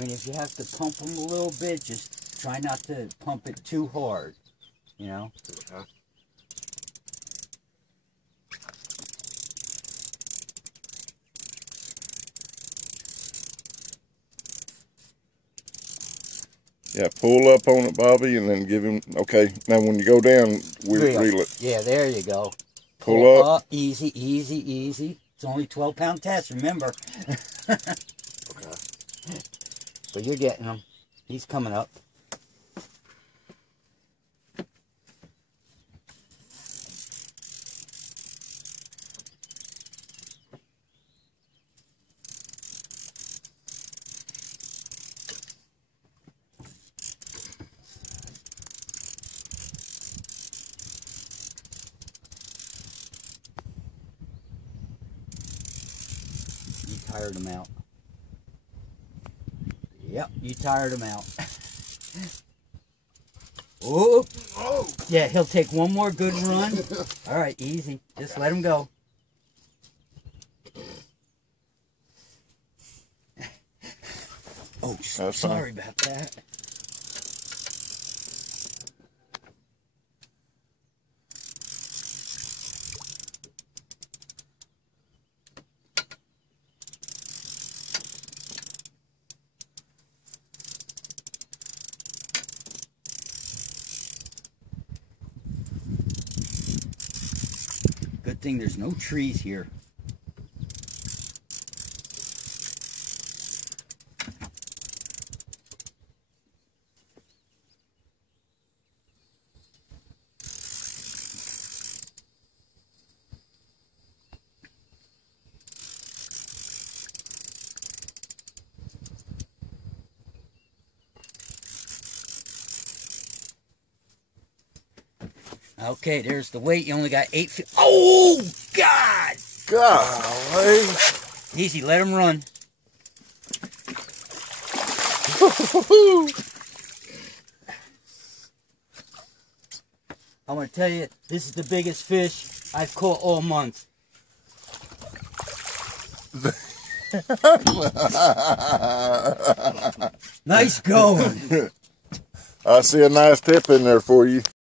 I mean, if you have to pump them a little bit, just try not to pump it too hard, you know? Okay. Yeah, pull up on it, Bobby, and then give him, okay, now when you go down, reel it. Yeah, there you go. Pull up. Easy, easy, easy. It's only 12-pound test, remember. Okay. But you're getting him. He's coming up. You tired him out. Yep, you tired him out. Oh, yeah, he'll take one more good run. All right, easy. Just let him go. Oh, sorry about that. Good thing there's no trees here. Okay, there's the weight. You only got 8 feet. Oh, God! Golly. Easy, let him run. I'm going to tell you, this is the biggest fish I've caught all month. Nice going. I see a nice tip in there for you.